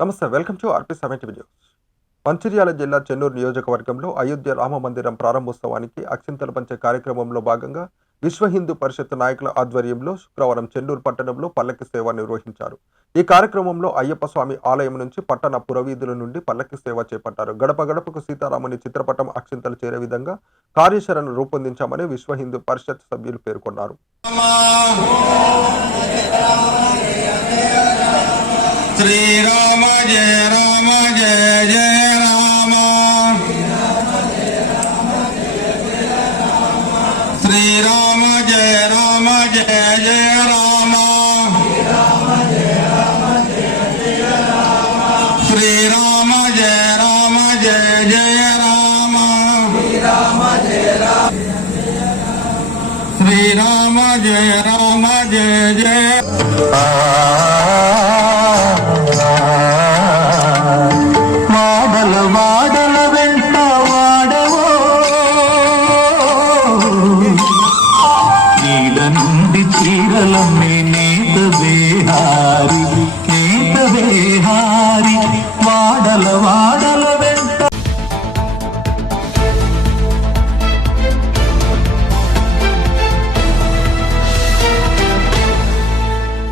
నమస్తే, welcome to RP70 news. Mancherial జిల్లా చెన్నూరు నియోజకవర్గంలో అయోధ్య రామ మందిరం ప్రారంభోత్సవానికి అక్షింతలు పంచే కార్యక్రమంలో భాగంగా విశ్వ హిందూ పరిషత్ నాయకుల ఆధ్వర్యంలో శుక్రవారం చెన్నూరు పట్టణంలో పల్లకి సేవ నిర్వహించారు. ఈ కార్యక్రమంలో అయ్యప్ప స్వామి ఆలయం నుంచి పట్టణ పురవీధుల నుండి పల్లకి సేవ చేపట్టారు. గడప గడపకు సీతారాముని చిత్రపటం అక్షింతలు చేరే విధంగా కార్యాచరణ రూపొందించామని విశ్వ హిందూ పరిషత్ సభ్యులు పేర్కొన్నారు. శ్రీరామ జయ రామ జయ జయ రామ శ్రీరామ జయ రామ జయ జయ రామ శ్రీరామ జయ రామ జయ జయ రామ శ్రీరామ జయ రామ జయ జయ వాడల వెంట వాడవో నీల నుండి చీరల